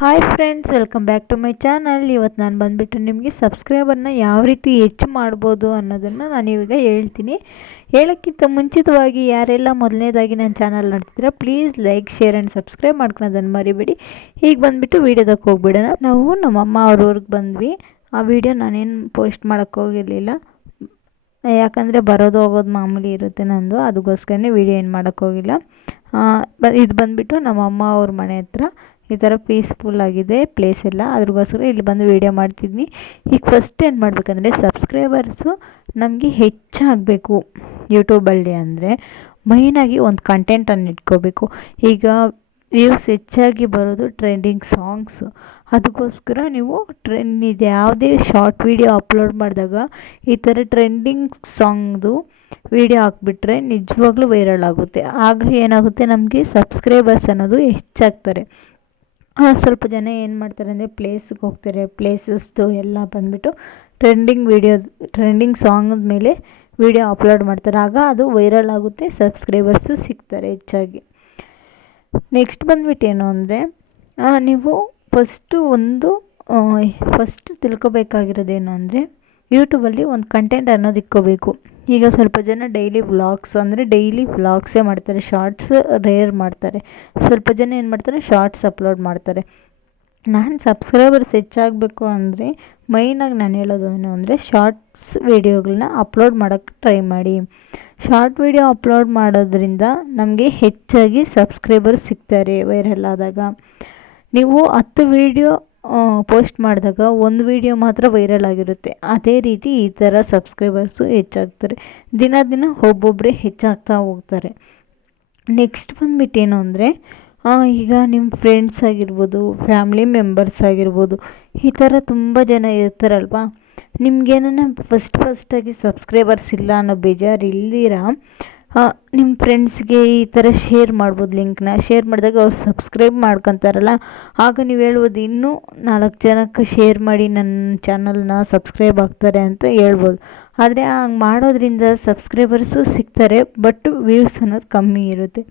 Hi friends, welcome back to my channel. ಇವತ್ತು ನಾನು ಬಂದುಬಿಟ್ಟು ನಿಮಗೆ ಸಬ್ಸ್ಕ್ರೈಬರ್ನ ಯಾವ ರೀತಿ ಹೆಚ್ಚು ಮಾಡ್ಬೋದು ಅನ್ನೋದನ್ನು ನಾನು ಇವಾಗ ಹೇಳ್ತೀನಿ. ಹೇಳೋಕ್ಕಿಂತ ಮುಂಚಿತವಾಗಿ ಯಾರೆಲ್ಲ ಮೊದಲನೇದಾಗಿ ನನ್ನ ಚಾನಲ್ ನೋಡ್ತಿದ್ದೀರಾ, please like, share and subscribe ಮಾಡ್ಕೊಳೋದನ್ನು ಮರಿಬೇಡಿ. ಈಗ ಬಂದುಬಿಟ್ಟು ವೀಡಿಯೋದಕ್ಕೆ ಹೋಗ್ಬಿಡೋಣ. ನಾವು ನಮ್ಮಮ್ಮ ಅವ್ರ ಊರಿಗೆ ಬಂದ್ವಿ. ಆ ವಿಡಿಯೋ ನಾನೇನು ಪೋಸ್ಟ್ ಮಾಡೋಕ್ಕೆ ಹೋಗಿರಲಿಲ್ಲ, ಯಾಕಂದರೆ ಬರೋದು ಹೋಗೋದು ಮಾಮೂಲಿ ಇರುತ್ತೆ ನಂದು. ಅದಕ್ಕೋಸ್ಕರನೇ ವೀಡಿಯೋ ಏನು ಮಾಡೋಕ್ಕೋಗಿಲ್ಲ. ಇದು ಬಂದುಬಿಟ್ಟು ನಮ್ಮಮ್ಮ ಅವ್ರ ಮನೆ ಹತ್ರ ಈ ಥರ ಪೀಸ್ಫುಲ್ ಆಗಿದೆ ಪ್ಲೇಸ್ ಎಲ್ಲ. ಅದ್ರಗೋಸ್ಕರ ಇಲ್ಲಿ ಬಂದು ವೀಡಿಯೋ ಮಾಡ್ತಿದ್ನಿ. ಈಗ ಫಸ್ಟ್ ಏನು ಮಾಡಬೇಕಂದ್ರೆ, ಸಬ್ಸ್ಕ್ರೈಬರ್ಸು ನಮಗೆ ಹೆಚ್ಚಾಗಬೇಕು ಯೂಟ್ಯೂಬಲ್ಲಿ ಅಂದರೆ ಮೈನಾಗಿ ಒಂದು ಕಂಟೆಂಟನ್ನು ಇಟ್ಕೋಬೇಕು. ಈಗ ವ್ಯೂಸ್ ಹೆಚ್ಚಾಗಿ ಬರೋದು ಟ್ರೆಂಡಿಂಗ್ ಸಾಂಗ್ಸು. ಅದಕ್ಕೋಸ್ಕರ ನೀವು ಇದು ಯಾವುದೇ ಶಾರ್ಟ್ ವೀಡಿಯೋ ಅಪ್ಲೋಡ್ ಮಾಡಿದಾಗ ಈ ಥರ ಟ್ರೆಂಡಿಂಗ್ ಸಾಂಗ್ದು ವೀಡಿಯೋ ಹಾಕ್ಬಿಟ್ರೆ ನಿಜವಾಗ್ಲೂ ವೈರಲ್ ಆಗುತ್ತೆ. ಆಗ ಏನಾಗುತ್ತೆ, ನಮಗೆ ಸಬ್ಸ್ಕ್ರೈಬರ್ಸ್ ಅನ್ನೋದು ಹೆಚ್ಚಾಗ್ತಾರೆ. ಸ್ವಲ್ಪ ಜನ ಏನು ಮಾಡ್ತಾರೆ ಅಂದರೆ ಪ್ಲೇಸ್ಗೆ ಹೋಗ್ತಾರೆ, ಪ್ಲೇಸಸ್ದು ಎಲ್ಲ ಬಂದುಬಿಟ್ಟು ಟ್ರೆಂಡಿಂಗ್ ಸಾಂಗದ ಮೇಲೆ ವೀಡಿಯೋ ಅಪ್ಲೋಡ್ ಮಾಡ್ತಾರೆ. ಆಗ ಅದು ವೈರಲ್ ಆಗುತ್ತೆ, ಸಬ್ಸ್ಕ್ರೈಬರ್ಸು ಸಿಗ್ತಾರೆ ಹೆಚ್ಚಾಗಿ. ನೆಕ್ಸ್ಟ್ ಬಂದುಬಿಟ್ಟು ಏನು ಅಂದರೆ, ನೀವು ಫಸ್ಟ್ ತಿಳ್ಕೊಬೇಕಾಗಿರೋದೇನು ಅಂದರೆ, ಯೂಟ್ಯೂಬಲ್ಲಿ ಒಂದು ಕಂಟೆಂಟ್ ಅನ್ನೋದು ಇಕ್ಕೋಬೇಕು. ಈಗ ಸ್ವಲ್ಪ ಜನ ಡೈಲಿ ವ್ಲಾಗ್ಸೇ ಮಾಡ್ತಾರೆ, ಶಾರ್ಟ್ಸ್ ರೇರ್ ಮಾಡ್ತಾರೆ. ಸ್ವಲ್ಪ ಜನ ಏನು ಮಾಡ್ತಾರೆ, ಶಾರ್ಟ್ಸ್ ಅಪ್ಲೋಡ್ ಮಾಡ್ತಾರೆ. ನಾನು ಸಬ್ಸ್ಕ್ರೈಬರ್ಸ್ ಹೆಚ್ಚಾಗಬೇಕು ಅಂದರೆ ಮೈನಾಗಿ ನಾನು ಹೇಳೋದು ಏನು ಅಂದರೆ, ಶಾರ್ಟ್ಸ್ ವೀಡಿಯೋಗಳನ್ನ ಅಪ್ಲೋಡ್ ಮಾಡೋಕ್ಕೆ ಟ್ರೈ ಮಾಡಿ. ಶಾರ್ಟ್ ವೀಡಿಯೋ ಅಪ್ಲೋಡ್ ಮಾಡೋದ್ರಿಂದ ನಮಗೆ ಹೆಚ್ಚಾಗಿ ಸಬ್ಸ್ಕ್ರೈಬರ್ಸ್ ಸಿಗ್ತಾರೆ ವೈರಲ್ ಆದಾಗ. ನೀವು 10 ವೀಡಿಯೋ ಪೋಸ್ಟ್ ಮಾಡಿದಾಗ ಒಂದು ವೀಡಿಯೋ ಮಾತ್ರ ವೈರಲ್ ಆಗಿರುತ್ತೆ. ಅದೇ ರೀತಿ ಈ ಥರ ಸಬ್ಸ್ಕ್ರೈಬರ್ಸು ಹೆಚ್ಚಾಗ್ತಾರೆ. ದಿನ ಒಬ್ಬೊಬ್ಬರೇ ಹೆಚ್ಚಾಗ್ತಾ ಹೋಗ್ತಾರೆ. ನೆಕ್ಸ್ಟ್ ಬಂದುಬಿಟ್ಟು ಏನು ಅಂದರೆ, ಈಗ ನಿಮ್ಮ ಫ್ರೆಂಡ್ಸ್ ಆಗಿರ್ಬೋದು, ಫ್ಯಾಮ್ಲಿ ಮೆಂಬರ್ಸ್ ಆಗಿರ್ಬೋದು, ಈ ಥರ ತುಂಬ ಜನ ಇರ್ತಾರಲ್ವಾ. ನಿಮಗೇನ ಫಸ್ಟಾಗಿ ಸಬ್ಸ್ಕ್ರೈಬರ್ಸ್ ಇಲ್ಲ ಅನ್ನೋ ಬೇಜಾರು ಇಲ್ದಿರ ನಿಮ್ಮ ಫ್ರೆಂಡ್ಸ್ಗೆ ಈ ಥರ ಶೇರ್ ಮಾಡ್ಬೋದು. ಲಿಂಕ್ನ ಶೇರ್ ಮಾಡಿದಾಗ ಅವ್ರು ಸಬ್ಸ್ಕ್ರೈಬ್ ಮಾಡ್ಕೊತಾರಲ್ಲ, ಆಗ ನೀವು ಹೇಳ್ಬೋದು, ಇನ್ನೂ 4 ಜನಕ್ಕೆ ಶೇರ್ ಮಾಡಿ ನನ್ನ ಚಾನಲ್ನ ಸಬ್ಸ್ಕ್ರೈಬ್ ಆಗ್ತಾರೆ ಅಂತ ಹೇಳ್ಬೋದು. ಆದರೆ ಹಂಗೆ ಮಾಡೋದ್ರಿಂದ ಸಬ್ಸ್ಕ್ರೈಬರ್ಸು ಸಿಗ್ತಾರೆ, ಬಟ್ ವ್ಯೂಸ್ ಅನ್ನೋದು ಕಮ್ಮಿ ಇರುತ್ತೆ.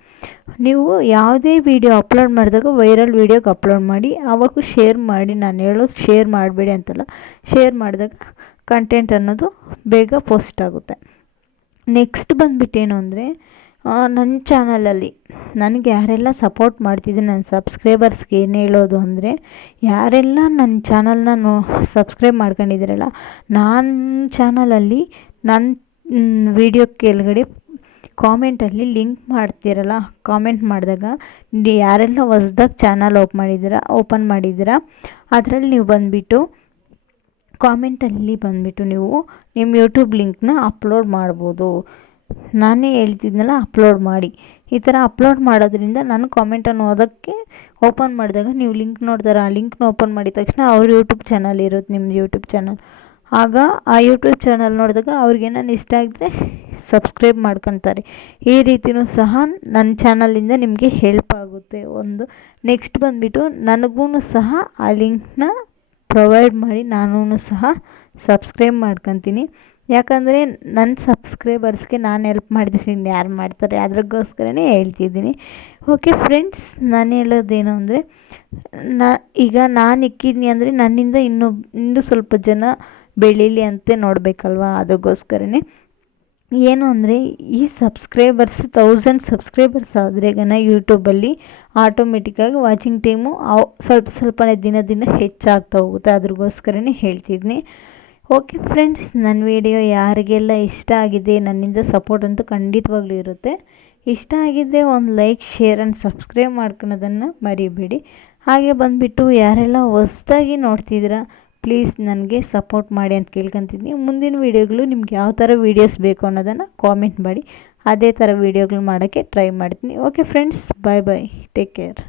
ನೀವು ಯಾವುದೇ ವೀಡಿಯೋ ಅಪ್ಲೋಡ್ ಮಾಡಿದಾಗ ವೈರಲ್ ವೀಡಿಯೋಗೆ ಅಪ್ಲೋಡ್ ಮಾಡಿ, ಆವಾಗೂ ಶೇರ್ ಮಾಡಿ. ನಾನು ಹೇಳೋದು ಶೇರ್ ಮಾಡಬೇಡಿ ಅಂತಲ್ಲ, ಶೇರ್ ಮಾಡಿದಾಗ ಕಂಟೆಂಟ್ ಅನ್ನೋದು ಬೇಗ ಪೋಸ್ಟ್ ಆಗುತ್ತೆ. ನೆಕ್ಸ್ಟ್ ಬಂದುಬಿಟ್ಟು ಏನು ಅಂದರೆ, ನನ್ನ ಚಾನಲಲ್ಲಿ ನನಗೆ ಯಾರೆಲ್ಲ ಸಪೋರ್ಟ್ ಮಾಡ್ತಿದ್ದೀನಿ, ನನ್ನ ಸಬ್ಸ್ಕ್ರೈಬರ್ಸ್ಗೆ ಏನು ಹೇಳೋದು ಅಂದರೆ, ಯಾರೆಲ್ಲ ನನ್ನ ಚಾನಲ್ನ ಸಬ್ಸ್ಕ್ರೈಬ್ ಮಾಡ್ಕೊಂಡಿದ್ದೀರಲ್ಲ, ನನ್ನ ಚಾನಲಲ್ಲಿ ನನ್ನ ವೀಡಿಯೋ ಕೆಳಗಡೆ ಕಾಮೆಂಟಲ್ಲಿ ಲಿಂಕ್ ಮಾಡ್ತೀರಲ್ಲ, ಕಾಮೆಂಟ್ ಮಾಡಿದಾಗ ಯಾರೆಲ್ಲ ಹೊಸ್ದಾಗಿ ಚಾನಲ್ ಓಪನ್ ಮಾಡಿದ್ದೀರಾ ಅದರಲ್ಲಿ ನೀವು ಬಂದುಬಿಟ್ಟು ಕಾಮೆಂಟಲ್ಲಿ ಬಂದುಬಿಟ್ಟು ನೀವು ನಿಮ್ಮ ಯೂಟ್ಯೂಬ್ ಲಿಂಕ್ನ ಅಪ್ಲೋಡ್ ಮಾಡ್ಬೋದು. ನಾನೇ ಹೇಳ್ತಿದ್ನಲ್ಲ, ಅಪ್ಲೋಡ್ ಮಾಡಿ. ಈ ಥರ ಅಪ್ಲೋಡ್ ಮಾಡೋದ್ರಿಂದ ನಾನು ಕಾಮೆಂಟನ್ನು ಓಪನ್ ಮಾಡಿದಾಗ ನೀವು ಲಿಂಕ್ ನೋಡ್ತಾರೆ. ಆ ಲಿಂಕ್ನ ಓಪನ್ ಮಾಡಿದ ತಕ್ಷಣ ಅವ್ರ ಯೂಟ್ಯೂಬ್ ಚಾನಲ್ ಇರುತ್ತೆ, ನಿಮ್ಮದು ಯೂಟ್ಯೂಬ್ ಚಾನಲ್. ಆಗ ಆ ಯೂಟ್ಯೂಬ್ ಚಾನಲ್ ನೋಡಿದಾಗ ಅವ್ರಿಗೇನಾರು ಇಷ್ಟ ಆಗಿದ್ರೆ ಸಬ್ಸ್ಕ್ರೈಬ್ ಮಾಡ್ಕೊತಾರೆ. ಈ ರೀತಿಯೂ ಸಹ ನನ್ನ ಚಾನಲಿಂದ ನಿಮಗೆ ಹೆಲ್ಪ್ ಆಗುತ್ತೆ ಒಂದು. ನೆಕ್ಸ್ಟ್ ಬಂದುಬಿಟ್ಟು ನನಗೂ ಸಹ ಆ ಲಿಂಕ್ನ ಪ್ರೊವೈಡ್ ಮಾಡಿ, ನಾನೂ ಸಹ ಸಬ್ಸ್ಕ್ರೈಬ್ ಮಾಡ್ಕೊತೀನಿ. ಯಾಕಂದರೆ ನನ್ನ ಸಬ್ಸ್ಕ್ರೈಬರ್ಸ್ಗೆ ನಾನು ಹೆಲ್ಪ್ ಮಾಡಿದ್ರೆ ಯಾರು ಮಾಡ್ತಾರೆ, ಅದ್ರಗೋಸ್ಕರನೇ ಹೇಳ್ತಿದ್ದೀನಿ. ಓಕೆ ಫ್ರೆಂಡ್ಸ್, ನಾನು ಹೇಳೋದೇನು ಅಂದರೆ, ಈಗ ನಾನು ಇಕ್ಕಿದ್ನಿ ಅಂದರೆ ನನ್ನಿಂದ ಇನ್ನೂ ಸ್ವಲ್ಪ ಜನ ಬೆಳೀಲಿ ಅಂತ ನೋಡಬೇಕಲ್ವ. ಅದಕ್ಕೋಸ್ಕರನೇ ಏನು ಅಂದರೆ, ಈ 1000 ಸಬ್ಸ್ಕ್ರೈಬರ್ಸ್ ಆದ್ರೆಗನ ಯೂಟ್ಯೂಬಲ್ಲಿ ಆಟೋಮೆಟಿಕ್ಕಾಗಿ ವಾಚಿಂಗ್ ಟೈಮು ಸ್ವಲ್ಪನೇ ದಿನ ಹೆಚ್ಚಾಗ್ತಾ ಹೋಗುತ್ತೆ. ಅದ್ರಗೋಸ್ಕರನೇ ಹೇಳ್ತಿದ್ನಿ. ಓಕೆ ಫ್ರೆಂಡ್ಸ್, ನನ್ನ ವಿಡಿಯೋ ಯಾರಿಗೆಲ್ಲ ಇಷ್ಟ ಆಗಿದೆ, ನನ್ನಿಂದ ಸಪೋರ್ಟ್ ಅಂತೂ ಖಂಡಿತವಾಗ್ಲೂ ಇರುತ್ತೆ. ಇಷ್ಟ ಆಗಿದ್ದರೆ ಒಂದು ಲೈಕ್, ಶೇರ್ ಆ್ಯಂಡ್ ಸಬ್ಸ್ಕ್ರೈಬ್ ಮಾಡ್ಕೊಳೋದನ್ನು ಮರಿಬೇಡಿ. ಹಾಗೆ ಬಂದುಬಿಟ್ಟು ಯಾರೆಲ್ಲ ಹೊಸ್ದಾಗಿ ನೋಡ್ತಿದ್ದೀರಾ, ಪ್ಲೀಸ್ ನನಗೆ ಸಪೋರ್ಟ್ ಮಾಡಿ ಅಂತ ಕೇಳ್ಕೊತಿದ್ದೀನಿ. ಮುಂದಿನ ವೀಡಿಯೋಗಳು ನಿಮ್ಗೆ ಯಾವ ಥರ ವೀಡಿಯೋಸ್ ಬೇಕು ಅನ್ನೋದನ್ನು ಕಾಮೆಂಟ್ ಮಾಡಿ, ಅದೇ ಥರ ವೀಡಿಯೋಗಳು ಮಾಡೋಕ್ಕೆ ಟ್ರೈ ಮಾಡ್ತೀನಿ. ಓಕೆ ಫ್ರೆಂಡ್ಸ್, ಬಾಯ್, ಟೇಕ್ ಕೇರ್.